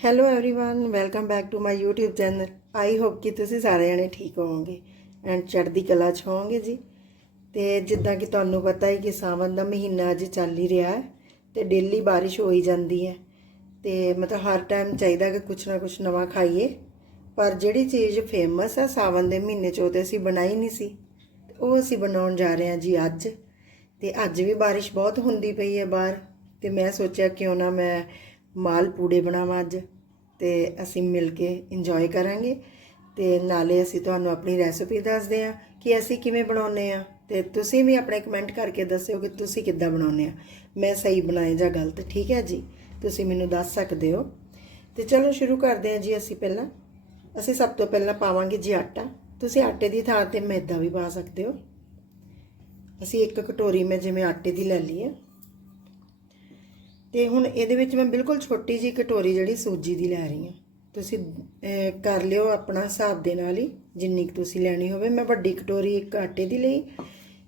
hello everyone welcome back to my YouTube channel I hope ਕਿ ਤੁਸੀਂ ਸਾਰੇ ਜਣੇ ਠੀਕ ਹੋਵੋਗੇ ਐਂਡ ਚੜ੍ਹਦੀ ਕਲਾ 'ਚ ਹੋਵੋਗੇ ਜੀ ਤੇ ਜਿੱਦਾਂ ਕਿ ਤੁਹਾਨੂੰ ਪਤਾ ਹੈ ਕਿ ਸਾਵਨ ਦਾ ਮਹੀਨਾ ਅੱਜ ਚੱਲ ਹੀ ਰਿਹਾ ਹੈ ਤੇ ਡੇਲੀ ਬਾਰਿਸ਼ ਹੋ ਹੀ ਜਾਂਦੀ ਹੈ ਤੇ ਮਤਲਬ ਹਰ ਟਾਈਮ ਚਾਹੀਦਾ ਕਿ ਕੁਛ ਨਾ ਕੁਛ ਨਵਾਂ ਖਾਈਏ ਪਰ ਜਿਹੜੀ ਚੀਜ਼ ਫੇਮਸ ਹੈ ਸਾਵਨ ਦੇ ਮਹੀਨੇ 'ਚ ਉਹ ਤੇ ਅਸੀਂ ਬਣਾਈ ਨਹੀਂ ਸੀ ਤੇ ਉਹ ਅਸੀਂ ਬਣਾਉਣ ਜਾ ਰਹੇ ਹਾਂ ਜੀ ਅੱਜ ਤੇ ਅੱਜ ਵੀ ਬਾਰਿਸ਼ ਬਹੁਤ ਹੁੰਦੀ ਪਈ ਹੈ ਬਾਹਰ ਤੇ ਮੈਂ ਸੋਚਿਆ ਕਿਉਂ ਨਾ ਮੈਂ ਮਾਲ ਪੂੜੇ ਬਣਾਵਾਂ ਅੱਜ ਤੇ ਅਸੀਂ ਮਿਲ ਕੇ ਇੰਜੋਏ ਕਰਾਂਗੇ ਤੇ ਨਾਲੇ ਅਸੀਂ ਤੁਹਾਨੂੰ ਆਪਣੀ ਰੈਸਪੀ ਦੱਸਦੇ ਹਾਂ ਕਿ ਅਸੀਂ ਕਿਵੇਂ ਬਣਾਉਂਦੇ ਆ ਤੇ ਤੁਸੀਂ ਵੀ ਆਪਣੇ ਕਮੈਂਟ ਕਰਕੇ ਦੱਸਿਓ ਕਿ ਤੁਸੀਂ ਕਿੱਦਾਂ ਬਣਾਉਂਦੇ ਆ ਮੈਂ ਸਹੀ ਬਣਾਏ ਜਾਂ ਗਲਤ, ਠੀਕ ਹੈ ਜੀ? ਤੁਸੀਂ ਮੈਨੂੰ ਦੱਸ ਸਕਦੇ ਹੋ। ਤੇ ਚਲੋ ਸ਼ੁਰੂ ਕਰਦੇ ਹਾਂ ਜੀ ਅਸੀਂ ਪਹਿਲਾਂ। ਅਸੀਂ ਸਭ ਤੋਂ ਪਹਿਲਾਂ ਪਾਵਾਂਗੇ ਜੀ ਆਟਾ। ਤੁਸੀਂ ਆਟੇ ਦੀ ਥਾਂ ਤੇ ਮੈਦਾ ਵੀ ਪਾ ਸਕਦੇ ਹੋ। ਅਸੀਂ ਇੱਕ ਕਟੋਰੀ ਮੈਂ ਜਿਵੇਂ ਆਟੇ ਦੀ ਲੈ ਲਈ ਹੈ। ਤੇ ਹੁਣ ਇਹਦੇ ਵਿੱਚ ਮੈਂ ਬਿਲਕੁਲ ਛੋਟੀ ਜੀ ਕਟੋਰੀ ਜਿਹੜੀ ਸੂਜੀ ਦੀ ਲੈ ਰਹੀ ਹਾਂ। ਤੁਸੀਂ ਕਰ ਲਿਓ ਆਪਣਾ ਹਿਸਾਬ ਦੇ ਨਾਲ ਹੀ, ਜਿੰਨੀ ਕੁ ਤੁਸੀਂ ਲੈਣੀ ਹੋਵੇ। ਮੈਂ ਵੱਡੀ ਕਟੋਰੀ ਇੱਕ ਆਟੇ ਦੀ ਲਈ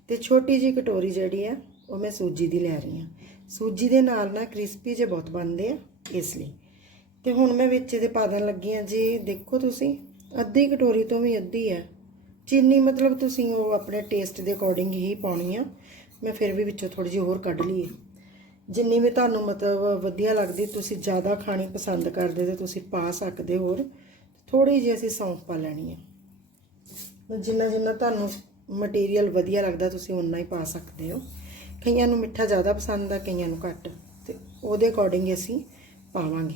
ਤੇ ਛੋਟੀ ਜੀ ਕਟੋਰੀ ਜਿਹੜੀ ਆ, ਉਹ ਮੈਂ ਸੂਜੀ ਦੀ ਲੈ ਰਹੀ ਹਾਂ। ਸੂਜੀ ਦੇ ਨਾਲ ਨਾ ਕ੍ਰਿਸਪੀ ਜੇ ਬਹੁਤ ਬਣਦੇ ਆ, ਇਸ ਲਈ। ਤੇ ਹੁਣ ਮੈਂ ਵਿੱਚ ਇਹਦੇ ਪਾ ਦੇਣ ਲੱਗੀ ਆ ਜੀ, ਦੇਖੋ ਤੁਸੀਂ, ਅੱਧੀ ਕਟੋਰੀ ਤੋਂ ਵੀ ਅੱਧੀ ਹੈ ਚੀਨੀ ਮਤਲਬ ਤੁਸੀਂ ਉਹ ਆਪਣੇ ਟੇਸਟ ਦੇ ਅਕੋਰਡਿੰਗ ਹੀ ਪਾਉਣੀ ਆ, ਮੈਂ ਫਿਰ ਵੀ ਵਿੱਚੋਂ ਥੋੜੀ ਜਿਹੀ ਹੋਰ ਕੱਢ ਲਈ ਹੈ ਜਿੰਨੀ ਵੀ ਤੁਹਾਨੂੰ ਮਤਲਬ ਵਧੀਆ ਲੱਗਦੀ, ਤੁਸੀਂ ਜ਼ਿਆਦਾ ਖਾਣੀ ਪਸੰਦ ਕਰਦੇ ਤੇ ਤੁਸੀਂ ਪਾ ਸਕਦੇ ਹੋਰ। ਥੋੜੀ ਜਿਹੀ ਅਸੀਂ ਸੌਂਫ ਪਾ ਲੈਣੀ ਹੈ ਜਿੰਨਾ ਜਿੰਨਾ ਤੁਹਾਨੂੰ ਮਟੀਰੀਅਲ ਵਧੀਆ ਲੱਗਦਾ, ਤੁਸੀਂ ਉਨਾ ਹੀ ਪਾ ਸਕਦੇ ਹੋ। ਕਈਆਂ ਨੂੰ ਮਿੱਠਾ ਜ਼ਿਆਦਾ ਪਸੰਦ ਆ, ਕਈਆਂ ਨੂੰ ਘੱਟ। ਤੇ ਉਹਦੇ ਅਕੋਰਡਿੰਗ ਅਸੀਂ ਪਾਵਾਂਗੇ।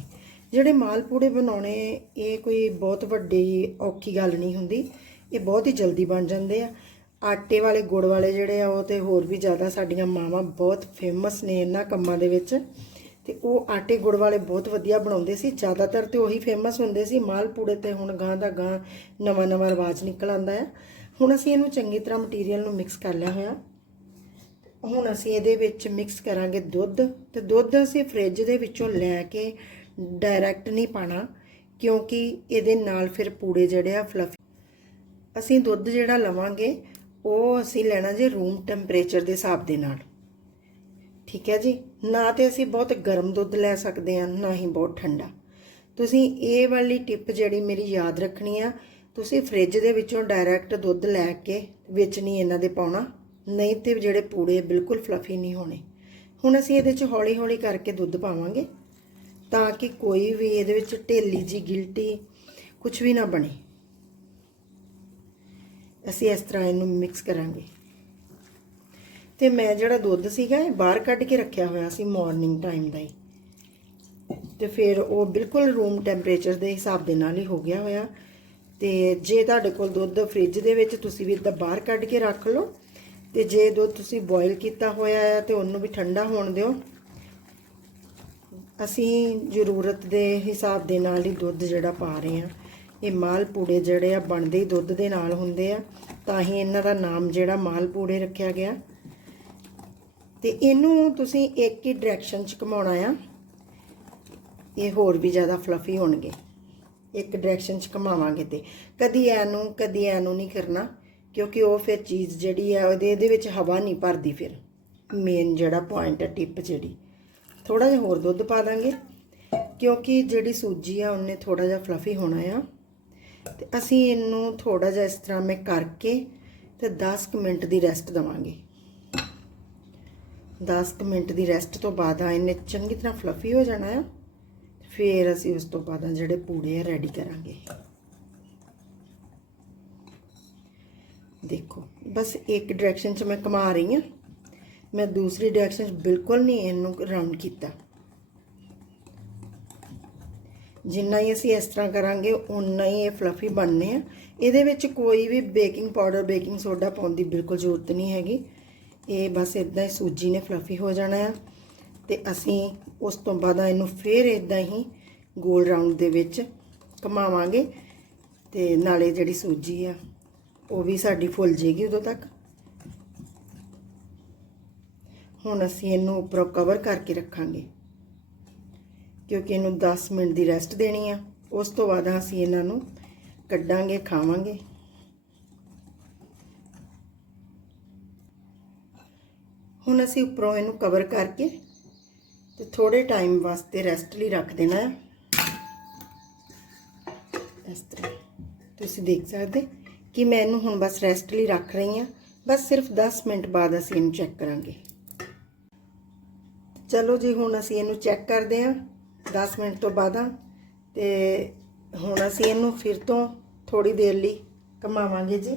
ਜਿਹੜੇ ਮਾਲਪੂੜੇ ਬਣਾਉਣੇ, ਇਹ ਕੋਈ ਬਹੁਤ ਵੱਡੀ ਔਖੀ ਗੱਲ ਨਹੀਂ ਹੁੰਦੀ। ਇਹ ਬਹੁਤ ਹੀ ਜਲਦੀ ਬਣ ਜਾਂਦੇ ਆ। ਆਟੇ ਵਾਲੇ ਗੁੜ ਵਾਲੇ ਜਿਹੜੇ ਆ ਉਹ ਤੇ ਹੋਰ ਵੀ ਜ਼ਿਆਦਾ ਸਾਡੀਆਂ ਮਾਵਾਂ ਬਹੁਤ ਫੇਮਸ ਨੇ ਇਹਨਾਂ ਕੰਮਾਂ ਦੇ ਵਿੱਚ। ਤੇ ਉਹ ਆਟੇ ਗੁੜ ਵਾਲੇ ਬਹੁਤ ਵਧੀਆ ਬਣਾਉਂਦੇ ਸੀ। ਜ਼ਿਆਦਾਤਰ ਤੇ ਉਹੀ ਫੇਮਸ ਹੁੰਦੇ ਸੀ। ਮਾਲਪੂੜੇ ਤੇ ਹੁਣ ਗਾਂ ਦਾ ਗਾਂ ਨਵਾਂ ਨਵਾਂ ਰਿਵਾਜ ਨਿਕਲ ਆਂਦਾ ਆ ਹੁਣ ਅਸੀਂ ਇਹਨੂੰ ਚੰਗੀ ਤਰ੍ਹਾਂ ਮਟੀਰੀਅਲ ਨੂੰ ਮਿਕਸ ਕਰ ਲਿਆ ਹੋਇਆ। ਹੁਣ ਅਸੀਂ ਇਹਦੇ ਵਿੱਚ ਮਿਕਸ ਕਰਾਂਗੇ ਦੁੱਧ। ਤੇ ਦੁੱਧ ਅਸੀਂ ਫ੍ਰਿਜ ਦੇ ਵਿੱਚੋਂ ਲੈ ਕੇ ਡਾਇਰੈਕਟ ਨਹੀਂ ਪਾਣਾ ਕਿਉਂਕਿ ਇਹਦੇ ਨਾਲ ਫਿਰ ਪੂੜੇ ਜਿਹੜੇ ਆ ਫਲਫੀ ਅਸੀਂ ਦੁੱਧ ਜਿਹੜਾ ਲਵਾਂਗੇ ਉਹ ਅਸੀਂ ਲੈਣਾ ਜੇ ਰੂਮ ਟੈਂਪਰੇਚਰ ਦੇ ਹਿਸਾਬ ਦੇ ਨਾਲ। ਠੀਕ ਹੈ ਜੀ? ਨਾ ਤੇ ਅਸੀਂ ਬਹੁਤ ਗਰਮ ਦੁੱਧ ਲੈ ਸਕਦੇ ਹਾਂ, ਨਾ ਹੀ ਬਹੁਤ ਠੰਡਾ। ਤੁਸੀਂ ਇਹ ਵਾਲੀ ਟਿਪ ਜਿਹੜੀ ਮੇਰੀ ਯਾਦ ਰੱਖਣੀ ਆ, ਤੁਸੀਂ ਫ੍ਰਿਜ ਦੇ ਵਿੱਚੋਂ ਡਾਇਰੈਕਟ ਦੁੱਧ ਲੈ ਕੇ ਵਿੱਚ ਨਹੀਂ ਇਹਨਾਂ ਦੇ ਪਾਉਣਾ। ਨਹੀਂ ਤੇ ਜਿਹੜੇ ਪੂੜੇ ਬਿਲਕੁਲ ਫਲਫੀ ਨਹੀਂ ਹੋਣੇ। ਹੁਣ ਅਸੀਂ ਇਹਦੇ 'ਚ ਹੌਲੀ-ਹੌਲੀ ਕਰਕੇ ਦੁੱਧ ਪਾਵਾਂਗੇ, ਤਾਂ ਕਿ ਕੋਈ ਵੀ ਇਹਦੇ ਵਿੱਚ ਢੇਲੀ ਜੀ ਗਿਲਟੀ ਕੁਝ ਵੀ ਨਾ ਬਣੇ। ਅਸੀਂ ਇਸ ਤਰ੍ਹਾਂ ਇਹਨੂੰ ਮਿਕਸ ਕਰਾਂਗੇ। ਤੇ ਮੈਂ ਜਿਹੜਾ ਦੁੱਧ ਸੀਗਾ ਇਹ ਬਾਹਰ ਕੱਢ ਕੇ ਰੱਖਿਆ ਹੋਇਆ ਸੀ ਮਾਰਨਿੰਗ ਟਾਈਮ ਦਾ ਹੀ। ਤੇ ਫਿਰ ਉਹ ਬਿਲਕੁਲ ਰੂਮ ਟੈਂਪਰੇਚਰ ਦੇ ਹਿਸਾਬ ਦੇ ਨਾਲ ਹੀ ਹੋ ਗਿਆ ਹੋਇਆ। ਤੇ ਜੇ ਤੁਹਾਡੇ ਕੋਲ ਦੁੱਧ ਫ੍ਰਿਜ ਦੇ ਵਿੱਚ ਤੁਸੀਂ ਵੀ ਇਦਾਂ ਬਾਹਰ ਕੱਢ ਕੇ ਰੱਖ ਲਓ। ਤੇ ਜੇ ਦੁੱਧ ਤੁਸੀਂ ਬੋਇਲ ਕੀਤਾ ਹੋਇਆ ਹੈ ਤੇ ਉਹਨੂੰ ਵੀ ਠੰਡਾ ਹੋਣ ਦਿਓ। ਅਸੀਂ ਜ਼ਰੂਰਤ ਦੇ ਹਿਸਾਬ ਦੇ ਨਾਲ ਹੀ ਦੁੱਧ ਜਿਹੜਾ ਪਾ ਰਹੇ ਹਾਂ। ਇਹ ਮਾਲ ਪੂੜੇ ਜਿਹੜੇ ਆ ਬਣਦੇ ਹੀ ਦੁੱਧ ਦੇ ਨਾਲ ਹੁੰਦੇ ਆ, ਤਾਂ ਹੀ ਇਹਨਾਂ ਦਾ ਨਾਮ ਜਿਹੜਾ ਮਾਲ ਪੂੜੇ ਰੱਖਿਆ ਗਿਆ। ਤੇ ਇਹਨੂੰ ਤੁਸੀਂ ਇੱਕ ਹੀ ਡਾਇਰੈਕਸ਼ਨ 'ਚ ਘੁਮਾਉਣਾ ਆ। ਇਹ ਹੋਰ ਵੀ ਜ਼ਿਆਦਾ ਫਲਫੀ ਹੋਣਗੇ। ਇੱਕ ਡਾਇਰੈਕਸ਼ਨ 'ਚ ਘੁਮਾਵਾਂਗੇ ਤੇ। ਕਦੀ ਐ ਨੂੰ, ਕਦੀ ਐ ਨੂੰ ਨਹੀਂ ਕਰਨਾ, ਕਿਉਂਕਿ ਉਹ ਫਿਰ ਚੀਜ਼ ਜਿਹੜੀ ਆ, ਉਹਦੇ, ਇਹਦੇ ਵਿੱਚ ਹਵਾ ਨਹੀਂ ਭਰਦੀ ਫਿਰ। ਮੇਨ ਜਿਹੜਾ ਪੁਆਇੰਟ ਹੈ ਟਿਪ ਜਿਹੜੀ। ਥੋੜਾ ਜਿਹਾ ਹੋਰ ਦੁੱਧ ਪਾ ਦਾਂਗੇ, ਕਿਉਂਕਿ ਜਿਹੜੀ ਸੂਜੀ ਆ, ਉਹਨੇ ਥੋੜਾ ਜਿਹਾ ਫਲਫੀ ਹੋਣਾ ਆ। ਤੇ ਅਸੀਂ ਇਹਨੂੰ ਥੋੜਾ ਜਿਹਾ ਇਸ ਤਰ੍ਹਾਂ ਮੈਂ ਕਰਕੇ ਤੇ 10 ਕੁ ਮਿੰਟ ਦੀ ਰੈਸਟ ਦਵਾਂਗੇ। 10 ਕੁ ਮਿੰਟ ਦੀ ਰੈਸਟ ਤੋਂ ਬਾਅਦ ਆ ਇਹਨੇ ਚੰਗੀ ਤਰ੍ਹਾਂ ਫਲਫੀ ਹੋ ਜਾਣਾ ਆ। ਫਿਰ ਅਸੀਂ ਉਸ ਤੋਂ ਬਾਅਦ ਜਿਹੜੇ ਪੂੜੇ ਆ ਰੈਡੀ ਕਰਾਂਗੇ। ਦੇਖੋ, ਬਸ ਇੱਕ ਡਾਇਰੈਕਸ਼ਨ 'ਚ ਮੈਂ ਘੁਮਾ ਰਹੀ ਹਾਂ ਮੈਂ ਦੂਸਰੀ ਡਾਇਰੈਕਸ਼ਨ 'ਚ ਬਿਲਕੁਲ ਨਹੀਂ ਇਹਨੂੰ ਰਾਉਂਡ ਕੀਤਾ। ਜਿੰਨਾ ਹੀ ਅਸੀਂ ਇਸ ਤਰ੍ਹਾਂ ਕਰਾਂਗੇ ਉਨਾ ਹੀ ਇਹ ਫਲਫੀ ਬਣਨੇ ਆ। ਇਹਦੇ ਵਿੱਚ ਕੋਈ ਵੀ ਬੇਕਿੰਗ ਪਾਊਡਰ ਬੇਕਿੰਗ ਸੋਡਾ ਪਾਉਣ ਦੀ ਬਿਲਕੁਲ ਜ਼ਰੂਰਤ ਨਹੀਂ ਹੈਗੀ। ਇਹ ਬਸ ਇਦਾਂ ਹੀ ਸੂਜੀ ਨੇ ਫਲਫੀ ਹੋ ਜਾਣਾ ਆ। ਤੇ ਅਸੀਂ ਉਸ ਤੋਂ ਬਾਅਦ ਇਹਨੂੰ ਫੇਰ ਇਦਾਂ ਹੀ ਗੋਲ ਰਾਉਂਡ ਦੇ ਵਿੱਚ ਘਮਾਵਾਂਗੇ। ਤੇ ਨਾਲੇ ਜਿਹੜੀ ਸੂਜੀ ਆ, ਉਹ ਵੀ ਸਾਡੀ ਫੁੱਲ ਜੇਗੀ ਉਦੋਂ ਤੱਕ। ਹੁਣ ਅਸੀਂ ਇਹਨੂੰ ਉੱਪਰੋਂ ਕਵਰ ਕਰਕੇ ਰੱਖਾਂਗੇ। ਕਿਉਂਕਿ ਇਹਨੂੰ 10 ਮਿੰਟ ਦੀ ਰੈਸਟ ਦੇਣੀ ਆ। ਉਸ ਤੋਂ ਬਾਅਦ ਅਸੀਂ ਇਹਨਾਂ ਨੂੰ ਕੱਢਾਂਗੇ, ਖਾਵਾਂਗੇ। ਹੁਣ ਅਸੀਂ ਉੱਪਰੋਂ ਇਹਨੂੰ ਕਵਰ ਕਰਕੇ ਤੇ ਥੋੜੇ ਟਾਈਮ ਵਾਸਤੇ ਰੈਸਟ ਲਈ ਰੱਖ ਦੇਣਾ ਹੈ ਇਸ ਤਰ੍ਹਾਂ। ਤੁਸੀਂ ਦੇਖ ਸਕਦੇ ਕਿ ਮੈਂ ਇਹਨੂੰ ਹੁਣ ਬਸ ਰੈਸਟ ਲਈ ਰੱਖ ਰਹੀ ਹਾਂ ਬਸ ਸਿਰਫ 10 ਮਿੰਟ ਬਾਅਦ ਅਸੀਂ ਇਹਨੂੰ ਚੈੱਕ ਕਰਾਂਗੇ। ਚਲੋ ਜੀ, ਹੁਣ ਅਸੀਂ ਇਹਨੂੰ ਚੈੱਕ ਕਰਦੇ ਹਾਂ 10 ਮਿੰਟ ਤੋਂ ਬਾਅਦ ਤੇ ਹੁਣ ਅਸੀਂ ਇਹਨੂੰ ਫਿਰ ਤੋਂ ਥੋੜੀ ਦੇਰ ਲਈ ਘਮਾਵਾਂਗੇ ਜੀ,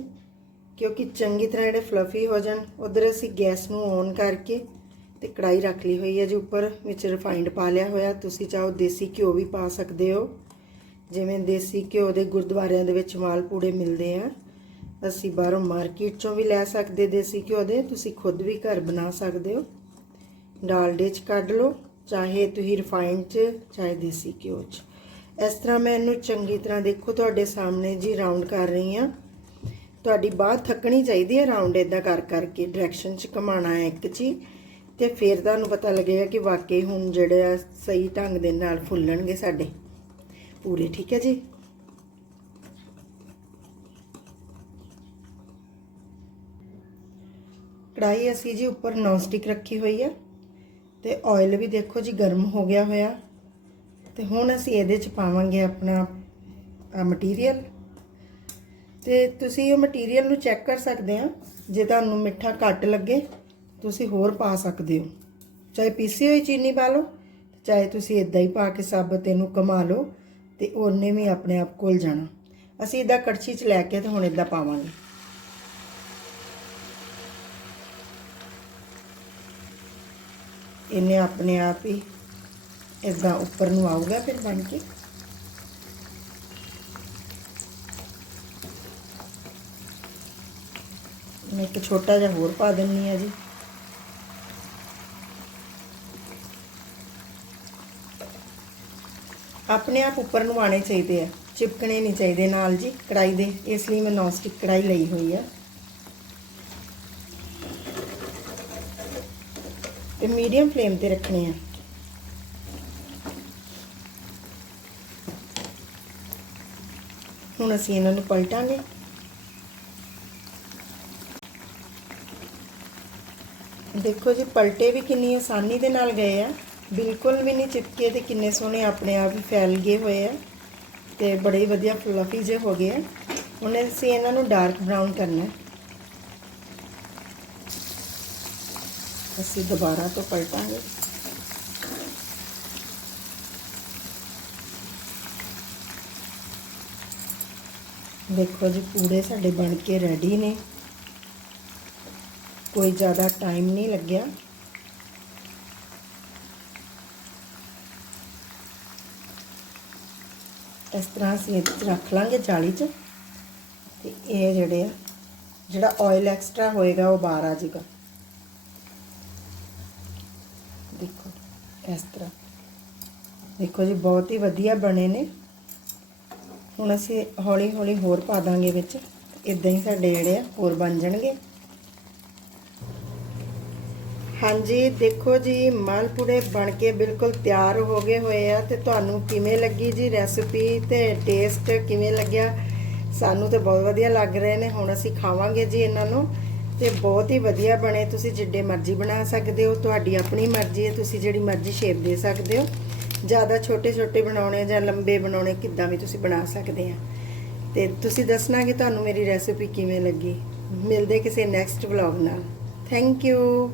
ਕਿਉਂਕਿ ਚੰਗੀ ਤਰ੍ਹਾਂ ਜਿਹੜੇ ਫਲਫੀ ਹੋ ਜਾਣ, ਉਧਰ ਅਸੀਂ ਗੈਸ ਨੂੰ ਔਨ ਕਰਕੇ ਤੇ ਕੜਾਈ ਰੱਖ ਲਈ ਹੋਈ ਹੈ ਜੀ ਉੱਪਰ, ਵਿੱਚ ਰਿਫਾਈਂਡ ਪਾ ਲਿਆ ਹੋਇਆ, ਤੁਸੀਂ ਚਾਹੋ ਦੇਸੀ ਘਿਓ ਵੀ ਪਾ ਸਕਦੇ ਹੋ। ਜਿਵੇਂ ਦੇਸੀ ਘਿਓ ਦੇ ਗੁਰਦੁਆਰਿਆਂ ਦੇ ਵਿੱਚ ਮਾਲਪੂੜੇ ਮਿਲਦੇ ਆ, ਅਸੀਂ ਬਾਹਰੋਂ ਮਾਰਕੀਟ ਚੋਂ ਵੀ ਲੈ ਸਕਦੇ, ਦੇਸੀ ਘਿਓ ਦੇ, ਤੁਸੀਂ ਖੁਦ ਵੀ ਘਰ ਬਣਾ ਸਕਦੇ ਹੋ। ਡਾਲਡੇ ਚ ਕੱਢ ਲਓ। ਚਾਹੇ ਤੁਸੀਂ ਰਿਫਾਈਨ ਚ, ਚਾਹੇ ਦੇਸੀ ਘਿਓ ਚ। ਇਸ ਤਰ੍ਹਾਂ ਮੈਂ ਇਹਨੂੰ ਚੰਗੀ ਤਰ੍ਹਾਂ ਦੇਖੋ, ਤੁਹਾਡੇ ਸਾਹਮਣੇ ਜੀ ਰਾਉਂਡ ਕਰ ਰਹੀ ਹਾਂ। ਤੁਹਾਡੀ ਬਾਹ ਥੱਕਣੀ ਚਾਹੀਦੀ ਹੈ ਰਾਉਂਡ ਇਦਾਂ ਕਰ ਕਰਕੇ ਡਾਇਰੈਕਸ਼ਨ ਚ ਘਮਾਣਾ ਹੈ ਇੱਕ ਚ ਹੀ ਤੇ ਫਿਰ ਤੁਹਾਨੂੰ ਪਤਾ ਲੱਗੇਗਾ ਕਿ ਵਾਕਈ ਹੁਣ ਜਿਹੜੇ ਆ ਸਹੀ ਢੰਗ ਦੇ ਨਾਲ ਫੁੱਲਣਗੇ ਸਾਡੇ। ਪੂਰੇ, ਠੀਕ ਹੈ ਜੀ? ਕੜਾਈ ਅਸੀਂ ਜੀ ਉੱਪਰ ਨੌਨ ਸਟਿਕ ਰੱਖੀ ਹੋਈ ਹੈ। ਤੇ ਆਇਲ ਵੀ ਦੇਖੋ ਜੀ ਗਰਮ ਹੋ ਗਿਆ ਹੋਇਆ। ਤੇ ਹੁਣ ਅਸੀਂ ਇਹਦੇ ਚ ਪਾਵਾਂਗੇ ਆਪਣਾ ਮਟੀਰੀਅਲ ਤੇ ਤੁਸੀਂ ਉਹ ਮਟੀਰੀਅਲ ਨੂੰ ਚੈੱਕ ਕਰ ਸਕਦੇ ਆ, ਜੇ ਤੁਹਾਨੂੰ ਮਿੱਠਾ ਘੱਟ ਲੱਗੇ, ਤੁਸੀਂ ਹੋਰ ਪਾ ਸਕਦੇ ਹੋ। ਚਾਹੇ ਪੀਸੀ ਹੋਈ ਚੀਨੀ ਪਾ ਲਓ, ਚਾਹੇ ਤੁਸੀਂ ਇਦਾਂ ਹੀ ਪਾ ਕੇ ਸਾਬਤ ਇਹਨੂੰ ਕਮਾ ਲਓ, ਤੇ ਉਹਨੇ ਵੀ ਆਪਣੇ ਆਪ ਘੁਲ ਜਾਣਾ। ਅਸੀਂ ਇਦਾਂ ਕੜਛੀ 'ਚ ਲੈ ਕੇ ਤੇ ਹੁਣ ਇਦਾਂ ਪਾਵਾਂਗੇ। ਇਹਨੇ ਆਪਣੇ ਆਪ ਹੀ ਇਦਾਂ ਉੱਪਰ ਨੂੰ ਆਊਗਾ ਫਿਰ ਬਣ ਕੇ। ਮੈਂ ਇੱਕ ਛੋਟਾ ਜਿਹਾ ਹੋਰ ਪਾ ਦਿੰਨੀ ਆ ਜੀ। ਆਪਣੇ ਆਪ ਉੱਪਰ ਨੂੰ ਆਣੇ ਚਾਹੀਦੇ ਆ, ਚਿਪਕਣੇ ਨਹੀਂ ਚਾਹੀਦੇ ਨਾਲ ਜੀ ਕੜਾਈ ਦੇ, ਇਸ ਲਈ ਮੈਂ ਨੌਨ ਸਟਿਕ ਕੜਾਈ ਲਈ ਹੋਈ ਆ। ਤੇ ਮੀਡੀਅਮ ਫਲੇਮ ਤੇ ਰੱਖਣੇ ਆ। ਹੁਣ ਅਸੀਂ ਇਹਨਾਂ ਨੂੰ ਪਲਟਾਂਗੇ। ਦੇਖੋ ਜੀ, ਪਲਟੇ ਵੀ ਕਿੰਨੀ ਆਸਾਨੀ ਦੇ ਨਾਲ ਗਏ ਆ। ਬਿਲਕੁਲ ਵੀ ਨਹੀਂ ਚਿਪਕੇ ਤੇ ਕਿੰਨੇ ਸੋਹਣੇ ਆਪਣੇ ਆਪ ਹੀ ਫੈਲ ਗਏ ਹੋਏ ਆ ਤੇ ਬੜੇ ਵਧੀਆ ਫਲਫੀ ਜੇ ਹੋ ਗਏ ਆ। ਹੁਣ ਅਸੀਂ ਇਹਨਾਂ ਨੂੰ ਡਾਰਕ ਬਰਾਊਨ ਕਰਨਾ ਹੈ। ਅਸੀਂ ਦੁਬਾਰਾ ਤੋਂ ਪਲਟਾਂਗੇ ਦੇਖੋ ਜੀ ਪੂੜੇ ਸਾਡੇ ਬਣ ਕੇ ਰੈਡੀ ਨੇ ਕੋਈ ਜ਼ਿਆਦਾ ਟਾਈਮ ਨਹੀਂ ਲੱਗਿਆ ਇਸ ਤਰ੍ਹਾਂ ਅਸੀਂ ਇਹ 'ਚ ਰੱਖ ਲਾਂਗੇ ਜਾਲੀ 'ਚ ਤੇ ਇਹ ਜਿਹੜੇ ਆ ਜਿਹੜਾ ਆਇਲ ਐਕਸਟਰਾ ਹੋਏਗਾ ਉਹ ਬਾਹਰ ਆ ਜਾਏਗਾ ਦੇਖੋ ਇਸ ਤਰ੍ਹਾਂ। ਦੇਖੋ ਜੀ, ਬਹੁਤ ਹੀ ਵਧੀਆ ਬਣੇ ਨੇ। ਹੁਣ ਅਸੀਂ ਹੌਲੀ ਹੌਲੀ ਹੋਰ ਪਾ ਦਾਂਗੇ ਵਿੱਚ। ਇਦਾਂ ਹੀ ਸਾਡੇ ਜਿਹੜੇ ਆ, ਹੋਰ ਬਣ ਜਾਣਗੇ। ਹਾਂਜੀ, ਦੇਖੋ ਜੀ, ਮਾਲਪੂੜੇ ਬਣ ਕੇ ਬਿਲਕੁਲ ਤਿਆਰ ਹੋ ਗਏ ਹੋਏ ਆ ਤੇ ਤੁਹਾਨੂੰ ਕਿਵੇਂ ਲੱਗੀ ਜੀ ਰੈਸਪੀ ਤੇ ਟੇਸਟ ਕਿਵੇਂ ਲੱਗਿਆ? ਸਾਨੂੰ ਤੇ ਬਹੁਤ ਵਧੀਆ ਲੱਗ ਰਹੇ ਨੇ। ਹੁਣ ਅਸੀਂ ਖਾਵਾਂਗੇ ਜੀ ਇਹਨਾਂ ਨੂੰ। ਤੇ ਬਹੁਤ ਹੀ ਵਧੀਆ ਬਣੇ। ਤੁਸੀਂ ਜਿੱਡੇ ਮਰਜ਼ੀ ਬਣਾ ਸਕਦੇ ਹੋ। ਤੁਹਾਡੀ ਆਪਣੀ ਮਰਜ਼ੀ ਹੈ। ਤੁਸੀਂ ਜਿਹੜੀ ਮਰਜ਼ੀ ਸ਼ੇਪ ਦੇ ਸਕਦੇ ਹੋ। ਜ਼ਿਆਦਾ ਛੋਟੇ ਛੋਟੇ ਬਣਾਉਣੇ ਜਾਂ ਲੰਬੇ ਬਣਾਉਣੇ, ਕਿੱਦਾਂ ਵੀ ਤੁਸੀਂ ਬਣਾ ਸਕਦੇ ਆ। ਤੇ ਤੁਸੀਂ ਦੱਸਣਾ ਕਿ ਤੁਹਾਨੂੰ ਮੇਰੀ ਰੈਸਪੀ ਕਿਵੇਂ ਲੱਗੀ। ਮਿਲਦੇ ਕਿਸੇ ਨੈਕਸਟ ਵਲੌਗ ਨਾਲ। Thank you